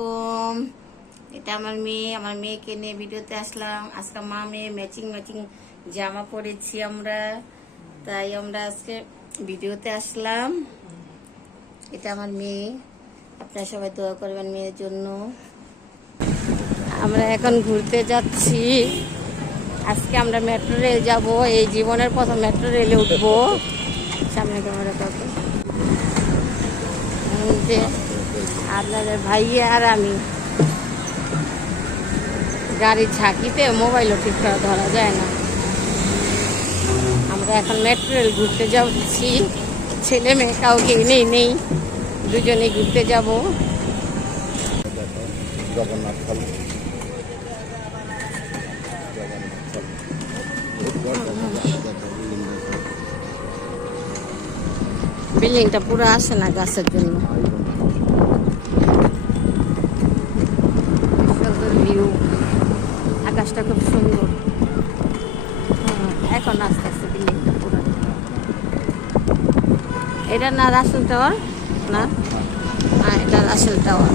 আলাইকুম। এটা আমার মেয়েকে নিয়ে ভিডিওতে আসলাম। আজকে মা মেয়ে ম্যাচিং ম্যাচিং জামা পরেছি আমরা, তাই আমরা আজকে ভিডিওতে আসলাম। এটা আমার মেয়ে, আপনারা সবাই দোয়া করবেন মেয়ের জন্য। আমরা এখন ঘুরতে যাচ্ছি। আজকে আমরা মেট্রো রেল যাবো, এই জীবনের প্রথম মেট্রো রেলে উঠবো। সামনে ক্যামেরা করবো যে আপনাদের ভাইয়া আর আমি। গাড়ির ঝাঁকিতে মোবাইলও ঠিকঠাক ধরা যায় না। আমরা এখন মেট্রো রেল ঘুরতে যাচ্ছি, ছেলে মেয়ে কাউকে নেই, দুজনে ঘুরতে যাব। বিল্ডিংটা পুরো আসে না গাছের জন্য। ভিউ, আকাশটা খুব সুন্দর। এখন আস্তে আস্তে বিল্ডিংটা পুরো। এটা না রাসেল টাওয়ার না? হ্যাঁ, এটা রাসেল টাওয়ার।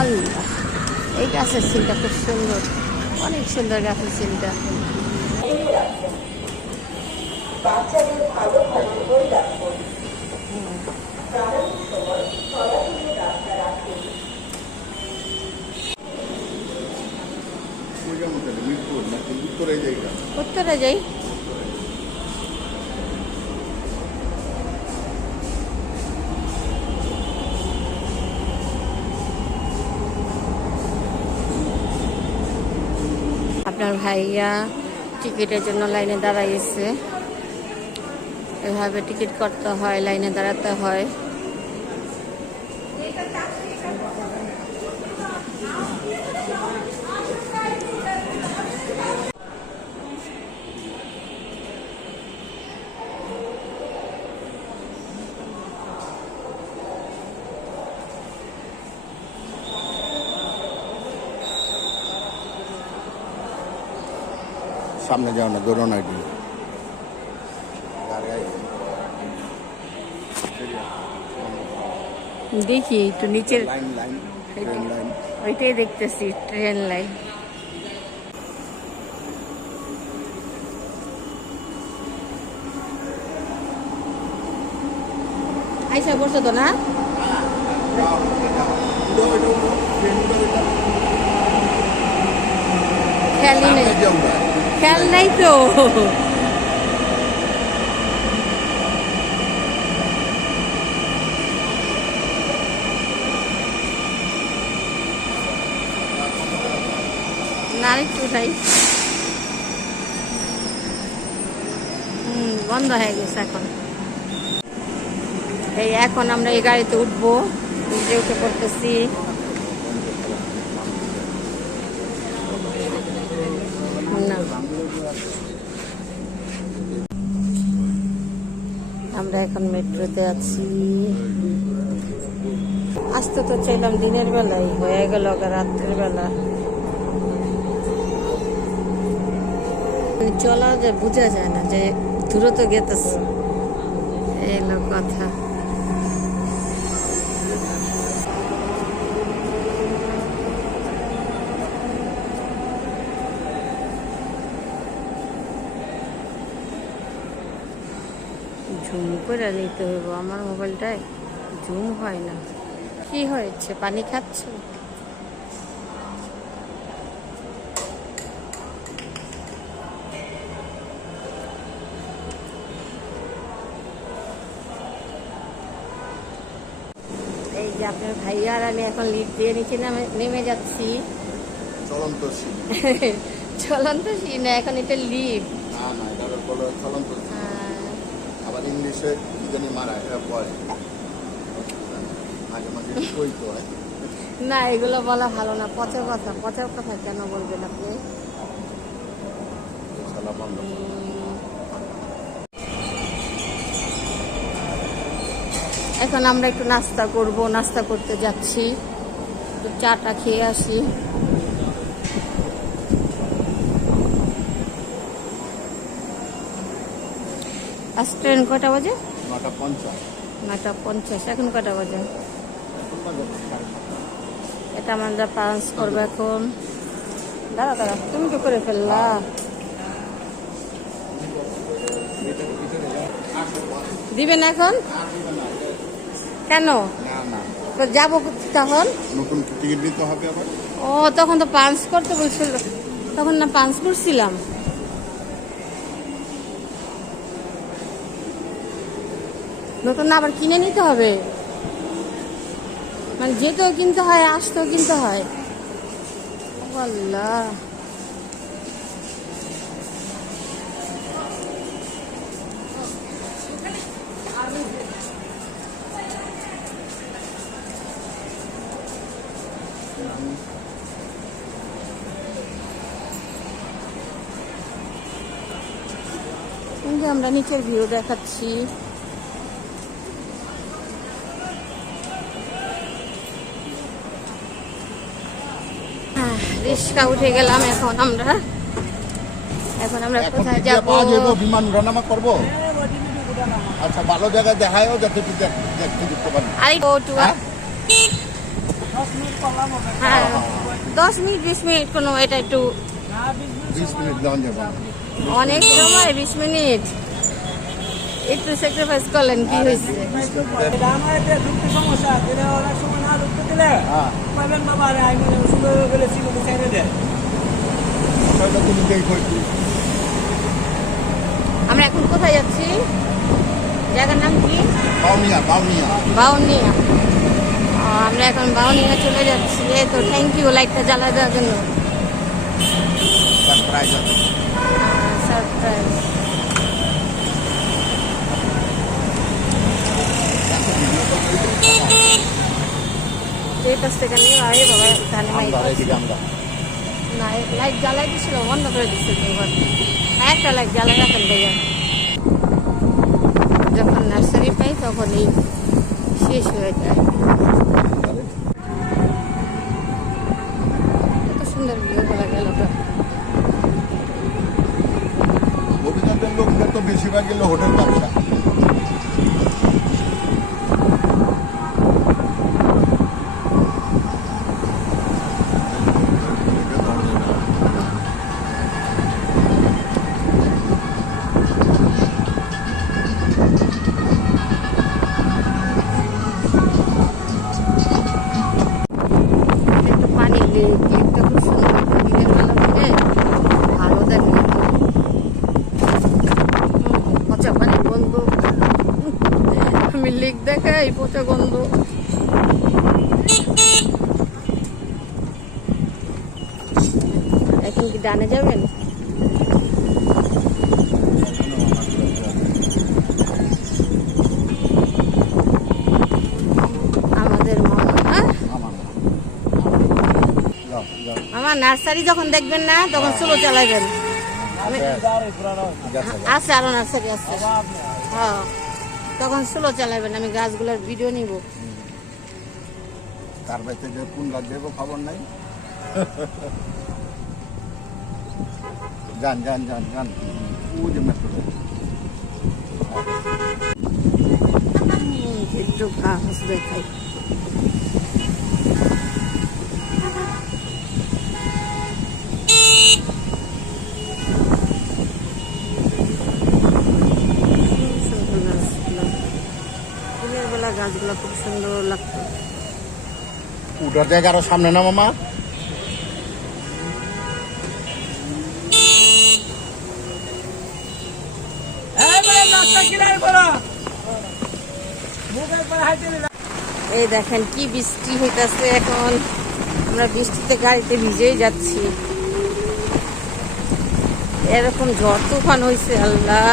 আল্লাহ, এই গাছের সিনটা খুব সুন্দর, অনেক সুন্দর গাছের সিনটা। উত্তরে যাই। আপনার ভাইয়া টিকিটের জন্য লাইনে দাঁড়াইছে। এভাবে টিকিট করতে হয়, লাইনে দাঁড়াতে হয়। সামনে যাও না, দৌড়ো না। দেখি একটু নিচের লাইন ওইটাই দেখতেছি, ট্রেন লাইন। আইসা পড়ছো তো না? খেয়াল নাই তো। না, একটু উঠাই। বন্ধ হয়ে গেছে এখন। এই এখন আমরা এই গাড়িতে উঠবো, উঠে পড়তেছি। না, আমরা এখন মেট্রোতে আছি। আসতে তো চাইলাম দিনের বেলায়, হয়ে গেল রাত্রের বেলা। চলা যে বোঝা যায় না যে দ্রুত গেতেছে, এলো কথা। ঝুম করে নিতে হইব, আমার মোবাইলটায় ঝুম হয় না। কি হয়েছে, পানি খাচ্ছ? এই যে আপনার ভাইয়া আর আমি এখন লিফট দিয়ে নিচে নেমে যাচ্ছি। চলন্ত সিন। চলন্ত সিন না, এখন এটা লিফট। না, এটা হলো চলন্ত সিন। আবার ইংলিশে কি জানি মারায়, এটা বলে মাঝে মাঝে কইতে হয়। না, এগুলো বলা ভালো না, পচা কথা কেন বলবেন আপনি? এখন আমরা একটু নাস্তা করব, নাস্তা করতে যাচ্ছি, একটু চাটা খেয়ে আসি। আজ ট্রেন কয়টা বাজে? 9:50। 9:50 এখন কটা বাজে? এটা আমরা পাঞ্চ করবো এখন। দাঁড়া দাঁড়া, তুমি কি করে ফেললা? দিবেন এখন? কেন? না না, তো যাবো তখন? নতুন টিকিট দিতে হবে আবার। ও তখন তো পাঞ্চ করতে বলছিল, তখন না পাঞ্চ করছিলাম। নতুন না আবার কিনে নিতে হবে, মানে যেতেও কিনতে হয়, আসতেও কিনতে হয়। আল্লাহ, এই যে আমরা নিচের ভিউ দেখাচ্ছি। রিক্সা উঠে গেলাম, এখন আমরা কোথায় যাবো? বিমান উঠানামা করবো। আচ্ছা, ভালো জায়গায় দেখায়ও যাতে তুই দেখতে দিতে পারি। আই গো টু, হ্যাঁ 10 মিনিট 20 মিনিট কোনো, এটা একটু 20 মিনিট দেওয়া যাবে। অনেক সময়। 20 মিনিট একটু স্যাক্রিফাইস করলেন, কি হয়েছে? আমরা এখন কোথায় যাচ্ছি? জায়গার নাম কি? বাউনিয়া। বাউনিয়া। আমরা এখন বাউনিয়া চলে যাচ্ছি। এই তো, থ্যাংক ইউ লাইটটা জ্বালা দেওয়ার জন্য। সারপ্রাইজ। থেকে নিয়ে আয় বাবা, এখানে না লাইট জ্বালাই দিছিল, বন্ধ করে দিচ্ছিল। এবার একটা লাইট জ্বালাই রাখেন ভাইয়া। যখন নার্সারি পাই তখনই শেষ হয়ে যায়। কত সুন্দর ভিউ বলা গেল। অভিযানের লোকরা তো বেশিরভাগ গেল হোটেল ব্যবসা। লেক দেখাই, পচা গন্ধ। এখন কি ডানে যাবেন? আমাদের মামা নার্সারি যখন দেখবেন না, তখন স্লো চালাবেন। আছে আরো নার্সারি আছে, হ্যাঁ, তখন স্লো চালাবেন। আমি গাছগুলোর ভিডিও নিব। তার বাইতে যে কোন গাছ দেবো খবর নাই। যান ও যে মেট্রো একটু ঘাস দেখাই। গাছগুলো খুব সুন্দর লাগতো। উঠার জায়গা আরো সামনে না মামা? এই দেখেন কি বৃষ্টি হইতাছে এখন। আমরা বৃষ্টিতে গাড়িতে ভিজেই যাচ্ছি। এরকম ঝড় তুফান হয়েছে, আল্লাহ,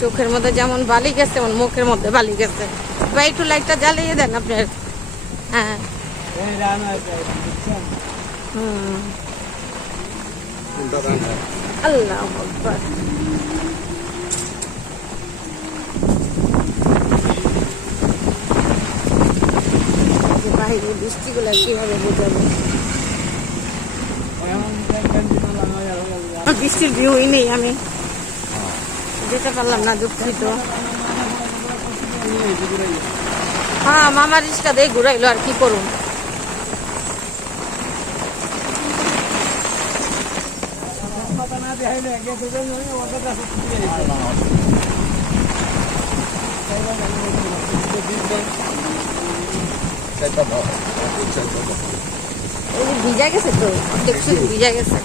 চোখের মধ্যে যেমন বালি গেছে, তেমন মুখের মধ্যে বালি গেছে। বা একটু লাইটটা জ্বালিয়ে দেন আপনার। হ্যাঁ, আল্লাহ আকবার। বাইরে বৃষ্টিগুলো কিভাবে বোঝাবো? বৃষ্টির ভিউই নেই, আমি যেতে পারলাম না, দুঃখিত। হ্যাঁ মামা রিক্সা দিয়ে ঘুরাইলো আর কি করুন। চারটা দাও, চারটা দাও। এই যে ভিজা গেছে তো, অর্ধেক শুধু ভিজা গেছে।